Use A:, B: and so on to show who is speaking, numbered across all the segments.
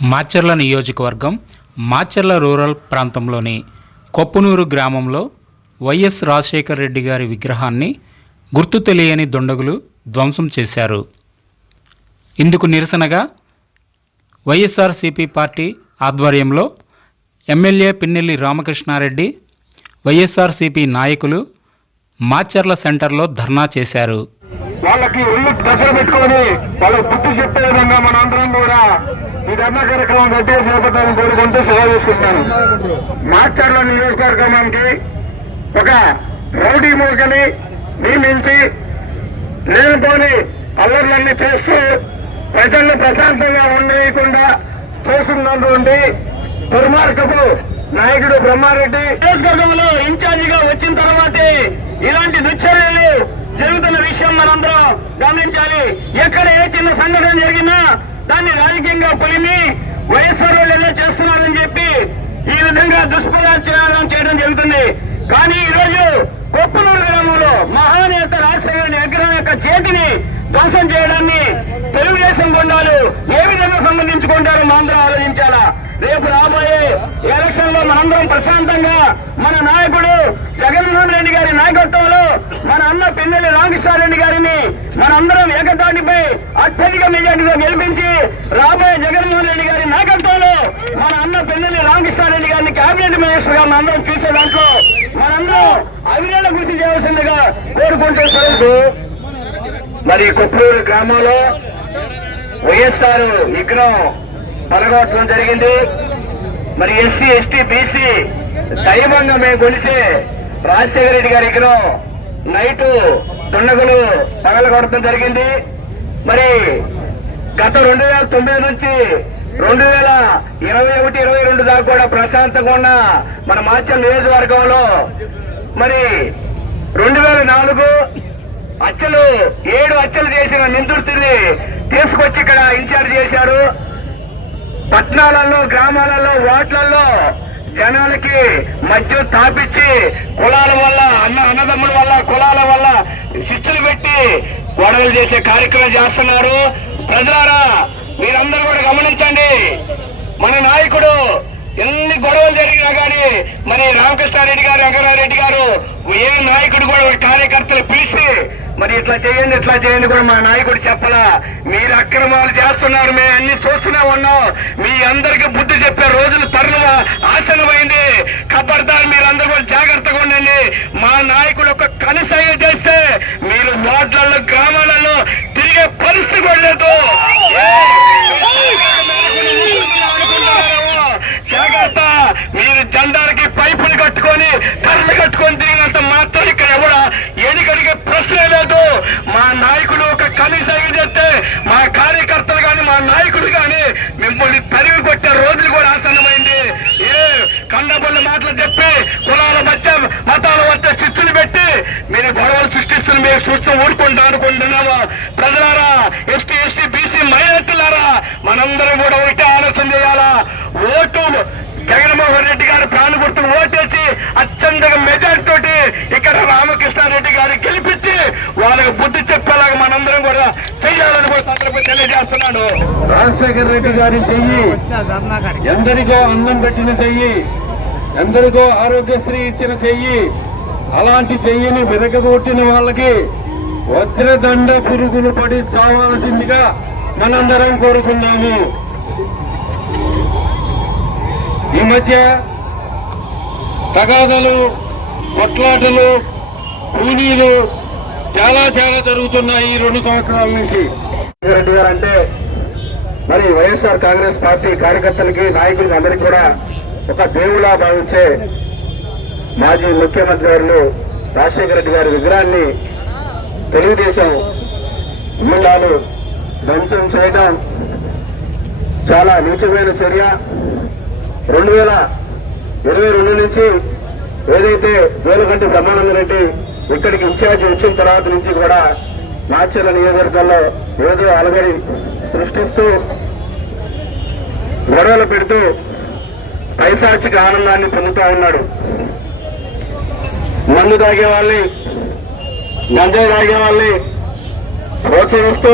A: మాచర్ల నియోజకవర్గం మాచర్ల రూరల్ ప్రాంతంలోని కొప్పునూరు గ్రామంలో వైఎస్ రాజశేఖర రెడ్డి గారి విగ్రహాన్ని గుర్తు తెలియని దుండగులు ధ్వంసం చేశారు. ఇందుకు నిరసనగా వైఎస్ఆర్సీపీ పార్టీ ఆధ్వర్యంలో ఎమ్మెల్యే పిన్నెల్లి రామకృష్ణారెడ్డి వైఎస్ఆర్సీపీ నాయకులు మాచర్ల సెంటర్లో ధర్నా చేశారు.
B: వాళ్ళకి ఇల్లు దగ్గర పెట్టుకొని వాళ్ళకి బుద్ధి చెప్పే విధంగా మనందరం కూడా ఈ ధర్నా కార్యక్రమం గట్టిగా చేపట్టాలని కోరుకుంటూ సెలవు తీసుకుంటున్నాను. మార్చర్ల నియోజకవర్గానికి ఒక రౌడీ మూకని నియమించి లేనిపోని అల్లర్లన్నీ చేస్తూ ప్రజల్ని ప్రశాంతంగా ఉండేయకుండా చేస్తున్నటువంటి దుర్మార్గపు నాయకుడు బ్రహ్మారెడ్డి. నియోజకవర్గంలో ఇన్ఛార్జిగా వచ్చిన తర్వాతే ఇలాంటి దుశ్చర్యలు జరుగుతున్న విషయం మనందరం గమనించాలి. ఎక్కడ ఏ చిన్న సంఘటన జరిగినా దాన్ని రాజకీయంగా పొలిమి వైఎస్ఆర్ వాళ్ళు ఏదో చేస్తున్నారని చెప్పి ఈ విధంగా దుష్ప్రచారం చేయడం జరుగుతుంది. కానీ ఈ రోజు కొప్పలూరు గ్రామంలో మహానేత రాజశేఖర విగ్రహం యొక్క చేతిని ధ్వంసం చేయడాన్ని తెలుగుదేశం గుండాలు ఏ విధంగా సంబంధించుకుంటారో మనందరం ఆలోచించాలా. రేపు రాబోయే ఎలక్షన్లో మనందరం ప్రశాంతంగా మన నాయకుడు జగన్మోహన్ రెడ్డి గారి నాయకత్వంలో మన అన్న పిన్నెల్లి రెడ్డి గారిని మనందరం ఏకతాటిపై అత్యధిక మెజార్టీతో గెలిపించి రాబోయే జగన్మోహన్ రెడ్డి గారి నాయకత్వంలో మన అన్న పిన్నెల్లి రెడ్డి గారిని కేబినెట్ మినిస్టర్గా మనందరం చూసే దాంట్లో మనందరం అవినేల కృషి చేయవలసిందిగా కోరుకుంటూ సెలవు మరి కొప్పూరు గ్రామంలో వైఎస్ఆర్ విగ్రహం పలగొట్టడం జరిగింది. మరి ఎస్సీ ఎస్టీ బీసీ దైవంగా మేము కొలిసి రాజశేఖర రెడ్డి గారి విగ్రహం నైటు దుండగులు పగలగొడటం జరిగింది. మరి గత రెండు వేల తొమ్మిది నుంచి రెండు వేల ఇరవై ఒకటి ఇరవై రెండు దాకా కూడా ప్రశాంతంగా ఉన్న మన మాచల్ నియోజకవర్గంలో మరి రెండు వేల నాలుగు అచ్చలు ఏడు అచ్చలు చేసిన నిందితుడిని తీసుకొచ్చి ఇక్కడ ఇన్ఛార్జ్ చేశారు. పట్టణాలలో గ్రామాలలో వార్డులలో జనాలకి మధ్య తాపించి కులాల వల్ల అన్న అన్నదమ్ముల వల్ల కులాల వల్ల శిక్షలు పెట్టి గొడవలు చేసే కార్యక్రమం చేస్తున్నారు. ప్రజలారా మీరందరూ కూడా గమనించండి. మన నాయకుడు ఎన్ని గొడవలు జరిగినా గానీ మరి రామకృష్ణారెడ్డి గారు వెంకటారెడ్డి గారు ఏ నాయకుడు కూడా కార్యకర్తలు పిలిచి మరి ఇట్లా చేయండి ఇట్లా చేయండి కూడా మా నాయకుడు చెప్పలా. మీరు అక్రమాలు చేస్తున్నారు మేము అన్ని చూస్తూనే ఉన్నాం. మీ అందరికి బుద్ధి చెప్పే రోజులు తరుణ ఆసనమైంది కబర్దారు మీరు అందరు కూడా జాగ్రత్తగా ఉండండి. మా నాయకుడు ఒక కనసాగ చేస్తే మీరు వార్డులలో గ్రామాలలో తిరిగే పరిస్థితి కూడా లేదు. ఎవడ ప్రశ్న ప్రశ్నే లేదు. మా నాయకుడు ఒక కనీస చేస్తే మా కార్యకర్తలు కానీ మా నాయకుడు కానీ మిమ్మల్ని తరిగి కొట్టే రోజులు కూడా ఆసన్నమైంది. ఏ కండబొల్ల మాటలు చెప్పి కులాల మధ్య మతాల మధ్య చిచ్చులు పెట్టి మీరు గొడవలు సృష్టిస్తున్న మీరు చూస్తూ ఊరుకుంటా అనుకుంటున్నాము? ప్రజలారా ఎస్టీ ఎస్టీ బీసీ మైనార్టీలారా మనందరం కూడా ఒకటే ఆలోచన చేయాలా? ఓటు జగన్మోహన్ రెడ్డి గారు ప్రాణ గుర్తు ఓటేసి అత్యంత మెజార్టీ తోటి ఇక్కడ రామకృష్ణారెడ్డి గారు గెలిపించి వాళ్ళకి బుద్ధి చెప్పేలాగా మనందరం కూడా చెయ్యాలని కూడా సందర్భంగా తెలియజేస్తున్నాను. రాజశేఖర రెడ్డి గారి చెయ్యి. ఎందరికో అన్నం పెట్టిన చెయ్యి. ఎందరికో ఆరోగ్యశ్రీ ఇచ్చిన చెయ్యి. అలాంటి చెయ్యిని విరగగొట్టిన వాళ్ళకి వజ్రదండ పురుగులు పడి చావాల్సిందిగా మనందరం కోరుకున్నాము ఈ మధ్య తగాదలు కొట్లాటలు కూలీలు చాలా చాలా జరుగుతున్నాయి ఈ రెండు సంవత్సరాల నుంచి. రెడ్డి గారు అంటే మరి వైఎస్ఆర్ కాంగ్రెస్ పార్టీ కార్యకర్తలకి నాయకులకి అందరికీ కూడా ఒక దేవులా భావించే మాజీ ముఖ్యమంత్రి గారు రాజశేఖర రెడ్డి గారి విగ్రహాన్ని తెలుగుదేశం ఎమ్మెల్యేలు ధ్వంసం చేయడం చాలా నీచమైన చర్య. రెండు వేల ఇరవై రెండు నుంచి ఏదైతే జోలకంటి బ్రహ్మానంద రెడ్డి ఇక్కడికి ఇన్ఛార్జ్ వచ్చిన తర్వాత నుంచి కూడా మాచర్ల నియోజకవర్గంలో ఏదో అలగడి సృష్టిస్తూ గొడవలు పెడుతూ పైశాచిక ఆనందాన్ని పొందుతూ ఉన్నాడు. మందు తాగే వాళ్ళని గంజాయి తాగే వాళ్ళని ప్రోత్సహిస్తూ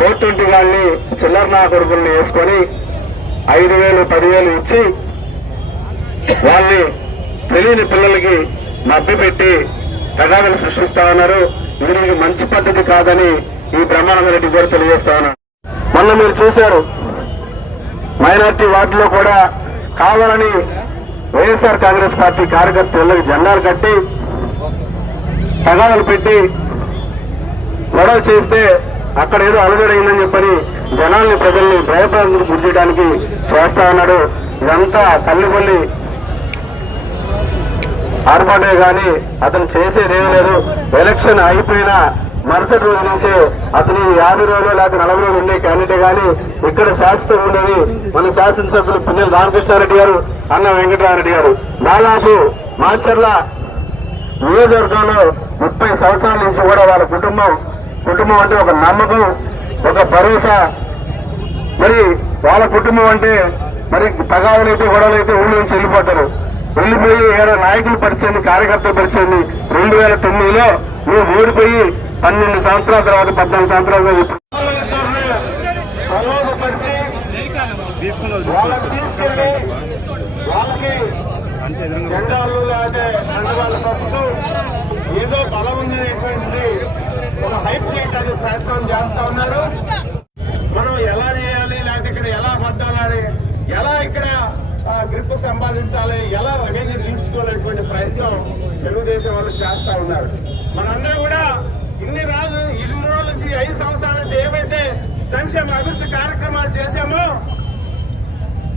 B: రోడ్ ట్వంటీ వాళ్ళని చిల్లర నా కొడుకుల్ని వేసుకొని ఐదు వేలు పదివేలు ఇచ్చి వాళ్ళని తెలియని పిల్లలకి మభ్యపెట్టి తగాదలు సృష్టిస్తా ఉన్నారు. ఇది మంచి పద్ధతి కాదని ఈ బ్రహ్మానంద రెడ్డి గారు తెలియజేస్తా ఉన్నారు. మొన్న మీరు చూశారు మైనార్టీ వార్డులో కూడా కావాలని వైఎస్ఆర్ కాంగ్రెస్ పార్టీ కార్యకర్తలకు జెండాలు కట్టి తగాదలు పెట్టి గొడవ చేస్తే అక్కడ ఏదో అలజడైందని చెప్పని జనాల్ని ప్రజల్ని భయప్రాంతం గురి చేయడానికి చేస్తా ఉన్నాడు ఇదంతా తల్లిపల్లి ఆర్పాటే కానీ అతను చేసేదేమీ లేదు. ఎలక్షన్ అయిపోయిన మరుసటి రోజు నుంచే అతని యాభై రోజులు లేకపోతే నలభై రోజులు ఉండే క్యాండిడేట్ కానీ ఇక్కడ శాసనం ఉండేది మన శాసనసభ్యులు పిన్నెల రామకృష్ణారెడ్డి గారు అన్న వెంకటరామరెడ్డి గారు. దాదాపు మాచర్ల నియోజకవర్గంలో ముప్పై సంవత్సరాల నుంచి కూడా వాళ్ళ కుటుంబం కుటుంబం అంటే ఒక నమ్మకం ఒక భరోసా. మరి వాళ్ళ కుటుంబం అంటే మరి తగాదులైతే గొడవలైతే ఊళ్ళో నుంచి వెళ్ళిపోతారు. వెళ్ళిపోయి ఏడో నాయకులు పరిచయం కార్యకర్తలు పరిచయం రెండు వేల తొమ్మిదిలో నువ్వు ఓడిపోయి పన్నెండు సంవత్సరాల తర్వాత పద్నాలుగు సంవత్సరాల తర్వాత వాళ్ళకి ఏదో బలం ఉంది ఒక హైప్ చేయడానికి ప్రయత్నం చేస్తా ఉన్నారు. మనం ఎలా చేయాలి లేకపోతే ఇక్కడ ఎలా అబద్ధాలాడి ఎలా ఇక్కడ గ్రిప్ సంపాదించాలి ఎలా రెవెన్యూ తీర్చుకోవాలనేటువంటి ప్రయత్నం తెలుగుదేశం వాళ్ళు చేస్తా ఉన్నారు. మనందరూ కూడా ఇన్ని రాజు ఇన్ని రోజుల నుంచి ఐదు సంవత్సరాల నుంచి ఏవైతే సంక్షేమ అభివృద్ధి కార్యక్రమాలు చేశామో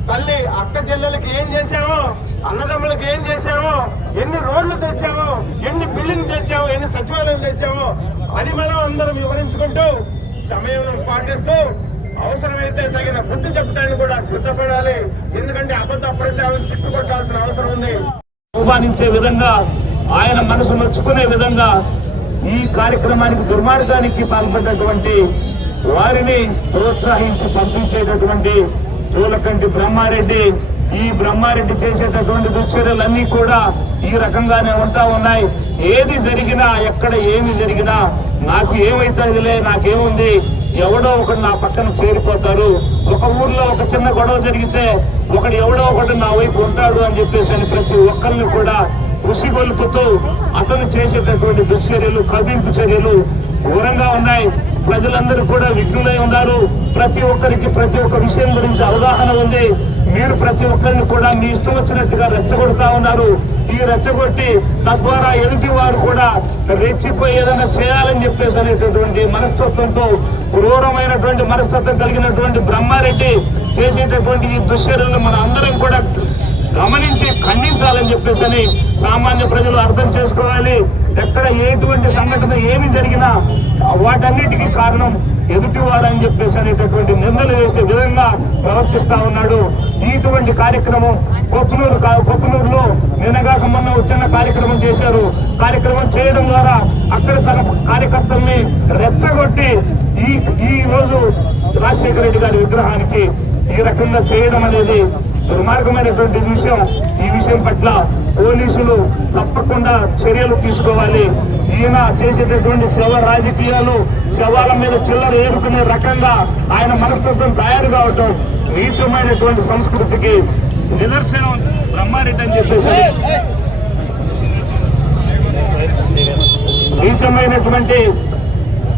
B: తల్లి అక్క చెల్లెలకి ఏం చేశామో అన్నదమ్ములకి ఏం చేశామో ఎన్ని రోడ్లు తెచ్చామో ఎన్ని బిల్డింగ్ తెచ్చామో ఎన్ని సచివాలయాలు తెచ్చామో అది మనం అందరం వివరించుకుంటూ సమయం పాటిస్తూ అవసరమైతే తగిన బుద్ధి చెప్పడానికి కూడా సిద్ధపడాలి. ఎందుకంటే అబద్ధ ప్రచారం తిప్పికొట్టాల్సిన అవసరం ఉంది.
C: అవమానించే విధంగా ఆయన మనసు నొచ్చుకునే విధంగా ఈ కార్యక్రమానికి దుర్మార్గానికి పాల్పడ్డటువంటి వారిని ప్రోత్సహించి పంపించేటటువంటి చూలకంటి బ్రహ్మారెడ్డి ఈ బ్రహ్మారెడ్డి చేసేటటువంటి దుశ్చర్యలన్నీ కూడా ఈ రకంగానే ఉంటా ఉన్నాయి. ఏది జరిగినా ఎక్కడ ఏమి జరిగినా నాకు ఏమైతుందిలే నాకేముంది? ఎవడో ఒకడు నా పక్కన చేరిపోతారు. ఒక ఊర్లో ఒక చిన్న గొడవ జరిగితే ఒకడు ఎవడో ఒకడు నా వైపు ఉంటాడు అని చెప్పేసి అని ప్రతి ఒక్కరిని కూడా ఉసిగొల్పుతూ అతను చేసేటటువంటి దుశ్చర్యలు కవింపు చర్యలు ఘోరంగా ఉన్నాయి. ప్రజలందరూ కూడా విఘ్నులై ఉన్నారు. ప్రతి ఒక్కరికి ప్రతి ఒక్క విషయం గురించి అవగాహన ఉంది. మీరు ప్రతి ఒక్కరిని కూడా మీ ఇష్టం వచ్చినట్టుగా రెచ్చగొడతా ఉన్నారు. ఈ రెచ్చగొట్టి తద్వారా ఎదుటి వారు కూడా రెచ్చిపోయి ఏదైనా చేయాలని చెప్పేసి అనేటటువంటి మనస్తత్వంతో క్రూరమైనటువంటి మనస్తత్వం కలిగినటువంటి బ్రహ్మారెడ్డి చేసేటటువంటి ఈ దుశ్చర్యలను మన అందరం కూడా గమనించి ఖండించాలని చెప్పేసి సామాన్య ప్రజలు అర్థం చేసుకోవాలి. ఎక్కడ ఎటువంటి సంఘటన ఏమి జరిగినా వాటన్నిటికీ కారణం ఎదుటివారు అని చెప్పేసి అనేటటువంటి నిందలు వేసే విధంగా ప్రవర్తిస్తా ఉన్నాడు. ఇటువంటి కార్యక్రమం కొప్పునూరు కా- కొప్పునూరులో నిన్నగాక మొన్న వచ్చిన కార్యక్రమం చేశారు. కార్యక్రమం చేయడం ద్వారా అక్కడ తన కార్యకర్తల్ని రెచ్చగొట్టి ఈ ఈ రోజు రాజశేఖర రెడ్డి గారి విగ్రహానికి ఈ రకంగా చేయడం అనేది దుర్మార్గమైనటువంటి విషయం ఈ విషయం పట్ల పోలీసులు తప్పకుండా చర్యలు తీసుకోవాలి. ఈయన చేసేటటువంటి శవ రాజకీయాలు శవాల మీద చిల్లర ఏరుకునే రకంగా ఆయన మనస్తత్వం తయారు కావటం నీచమైనటువంటి సంస్కృతికి నిదర్శనం బ్రహ్మారెడ్డి అని చెప్పేసి నీచమైనటువంటి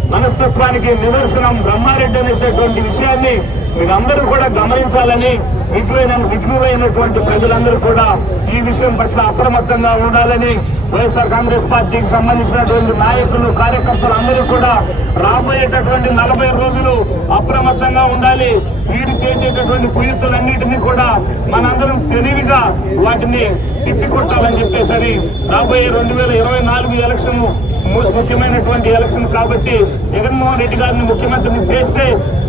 C: మనస్తత్వానికి నిదర్శనం బ్రహ్మారెడ్డి అనేటటువంటి విషయాన్ని మీరందరూ కూడా గమనించాలని విఘ్నులైన విఘ్నులైనటువంటి ప్రజలందరూ కూడా ఈ విషయం పట్ల అప్రమత్తంగా ఉండాలని వైఎస్ఆర్ కాంగ్రెస్ పార్టీకి సంబంధించినటువంటి నాయకులు కార్యకర్తలు అందరూ కూడా రాబోయేటటువంటి నలభై రోజులు అప్రమత్తంగా ఉండాలి. వీరు చేసేటటువంటి కుయుక్తులన్నింటినీ కూడా మనందరం తెలివిగా వాటిని తిప్పికొట్టాలని చెప్పేసరి రాబోయే రెండు వేల ఇరవై నాలుగు ఎలక్షన్ ముఖ్యమైనటువంటి ఎలక్షన్ కాబట్టి జగన్మోహన్ రెడ్డి గారిని ముఖ్యమంత్రిని చేస్తే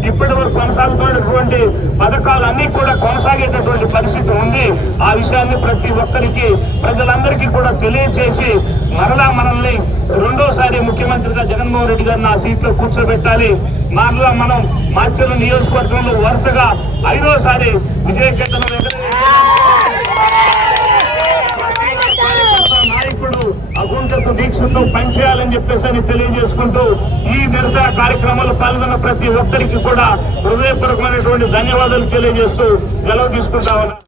C: ఇప్పటి వరకు కొనసాగుతున్నటువంటి పథకాలన్నీ కూడా కొనసాగేటటువంటి పరిస్థితి ఉంది ఆ విషయాన్ని ప్రతి ఒక్కరికి ప్రజలందరికీ కూడా తెలియచేసి మరలా మనల్ని రెండోసారి ముఖ్యమంత్రిగా జగన్మోహన్ రెడ్డి గారిని ఆ సీట్లో కూర్చోబెట్టాలి మరలా మనం మాచర్ల నియోజకవర్గంలో వరుసగా ఐదోసారి విజయకేతనం ఎగరవేయాలి. నాయకుడు దీక్షతో పనిచేయాలని చెప్పేసి అని తెలియజేసుకుంటూ ఈ నిరసన కార్యక్రమంలో పాల్గొన్న ప్రతి ఒక్కరికి కూడా హృదయపూర్వకమైనటువంటి ధన్యవాదాలు తెలియజేస్తూ సెలవు తీసుకుంటా